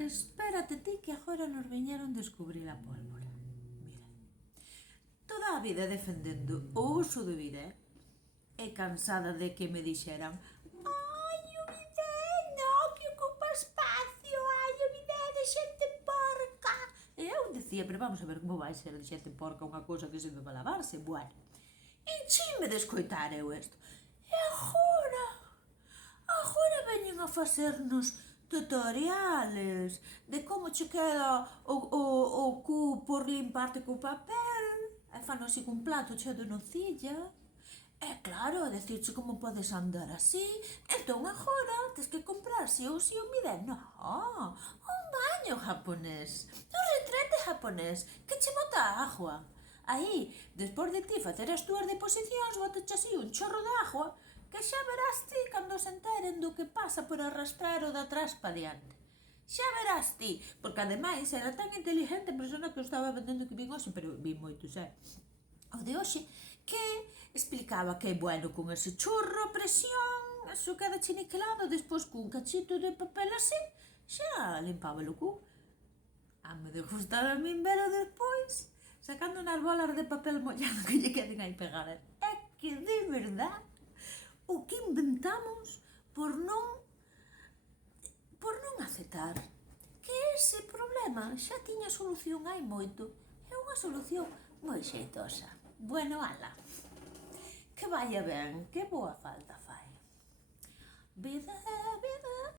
Espérate ti que agora nos veñeron descubrir a pólvora. Mira, toda a vida defendendo o uso do bidé e cansada de que me dixeran ai, o bidé, no, que ocupa espacio, ai, o bidé de xente porca. E eu dicía, pero vamos a ver como vai ser de xente porca unha cousa que serve para lavarse, bueno. Enchime de escoitar eu isto. E agora veñen a facernos tutoriales de como che queda o cu por limparte co papel, e fan así cun plato cheo de nocilla. E claro, a decirche como podes andar así, entón agora tes que comprar si ou si un bidé. No, un baño japonés, un retrete japonés, que che bota agua. Aí, despois de ti facer as túas deposicións, botache así un chorro de agua, que xa verás ti cando se enteren do que pasa por arrastrar o de atrás pa diante. Xa verás ti, porque ademais era tan inteligente a persona que o estaba vendendo que vin hoxe, pero vi moitos, o de hoxe, que explicaba que, bueno, con ese churro a presión, eso queda chiniquelado, despois cun cachito de papel así, xa limpaba o cu. Me de gustar a min ver despois, sacando unhas bolas de papel mollado que lle queden aí pegadas. É que, de verdad, o que inventamos por non aceptar que ese problema xa tiña solución hai moito. É unha solución moi xeitosa. Bueno, ala, que vaya ben, que boa falta fai. Vida, vida.